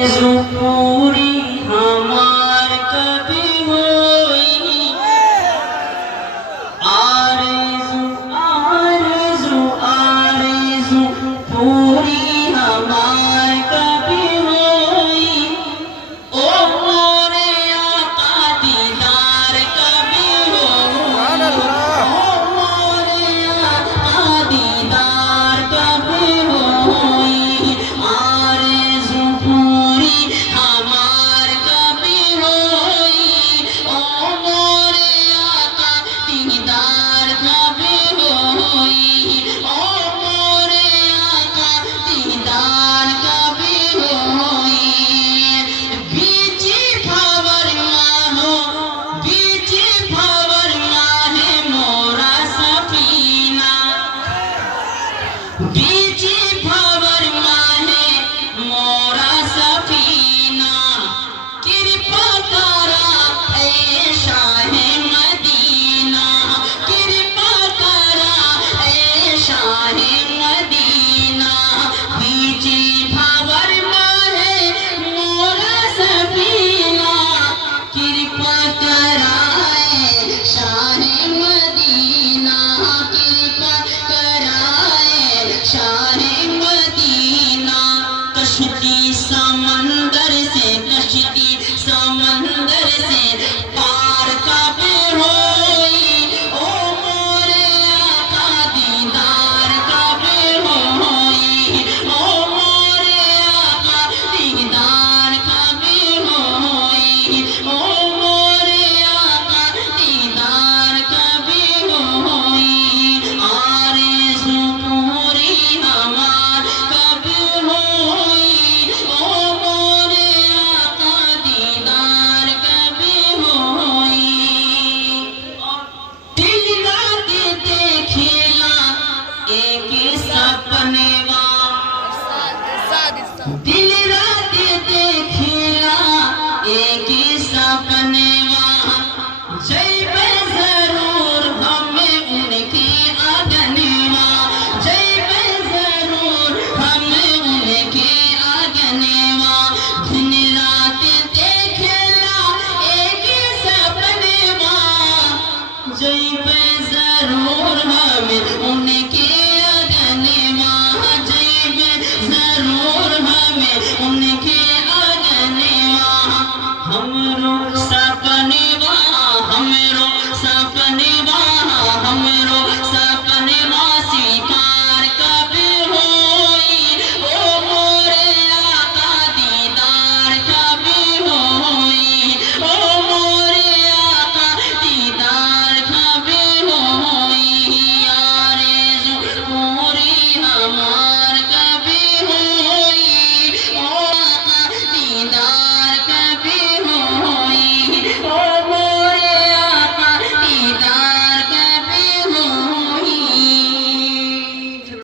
पूरी हमार कभी होई आरज़ू आरज़ू आरज़ू पूरी हमार कभी होई ओ मोरे आका दीदार कभी होई ओ मोरे आका दीदार कभी होई आरज़ू पूरी हमार कभी होई ओ मोरे आका दीदार कभी होई ओ मोरे आका दीदार कभी होई बीची भंवर माहो बीची भंवर माहे मोरा सफीना बीची भंवर माहे मोरा सफीना कृपा करा ऐ शाहे मदीना कृपा करा ऐ शाहे मदीना बीची भंवर माहे मोरा सफीना कृपा करा ऐ शाहे मदीना कृपा करा ऐ शाहे मदीना कश्ती समन